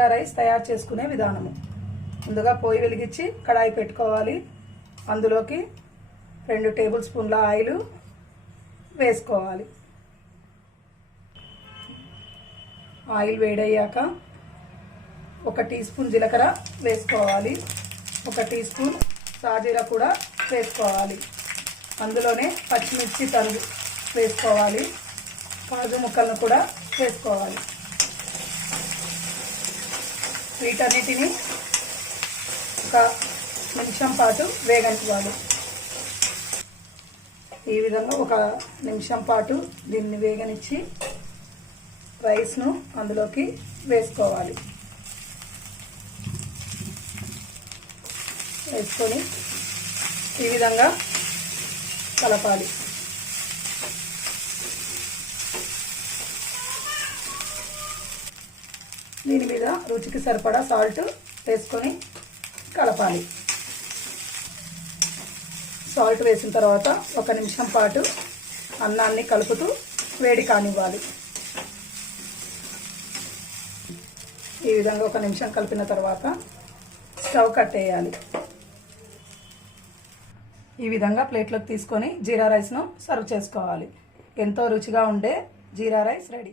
జీరా rice తయారు చేసుకునే విధానము. ముందుగా పొయ్యి వెలిగించి కడాయి పెట్టుకోవాలి. అందులోకి 2 టేబుల్ స్పూన్ల ఆయిల్ వేసుకోవాలి. ఆయిల్ వేడయ్యాక 1 టీ స్పూన్ జీలకర్ర వేసుకోవాలి. 1 టీ స్పూన్ సాజీరా కూడా వేసుకోవాలి. అందులోనే పచ్చిమిర్చి తరుగు వేసుకోవాలి. కాజు ముక్కలను కూడా వేసుకోవాలి. వీటన్నిటిని 1 నిమిషం పాటు వేగనివ్వాలి. ఈ విధంగా 1 నిమిషం పాటు దీన్ని వేగనిచ్చి రైస్ను అందులోకి వేసుకోవాలి. వేసుకొని ఈ విధంగా కలపాలి. దీని మీద రుచికి సరిపడా సాల్ట్ వేసుకొని కలపాలి. సాల్ట్ వేసిన తర్వాత 1 నిమిషం పాటు అన్నాన్ని కలుపుతూ వేడి కానివ్వాలి. ఈ విధంగా 1 నిమిషం కలిపిన తర్వాత స్టవ్ కట్టేయాలి. ఈ విధంగా ప్లేట్లోకి తీసుకొని జీరా రైస్ను సర్వ్ చేసుకోవాలి. ఎంతో రుచిగా ఉండే జీరా రైస్ రెడీ.